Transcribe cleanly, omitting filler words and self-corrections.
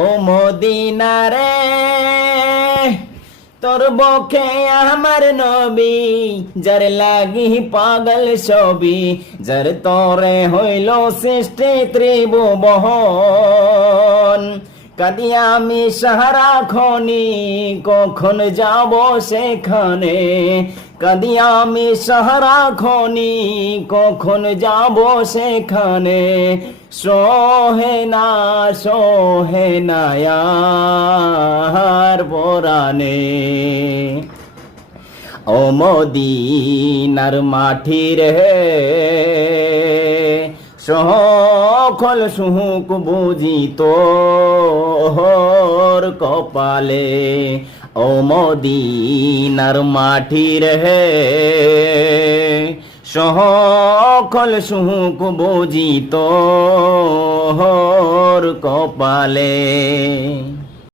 ও Medina রে তোর বকে আমার নবী, যার লাগি পাগল সবি, যার তরে হইল সৃষ্টি ত্রিভুবন। কাঁদি আমি সাহারা খনি, কখন যাব সেখানে। কাঁদি আমি সাহারা খনি, কখন যাব সেখানে। সোহে না আর পরাণে। ও মদিনার মাটি রে, সকল সুখ বুঝি তোর কপালে। ও মদিনার মাটি রে, সকল সুখ বুঝি তোর কপালে।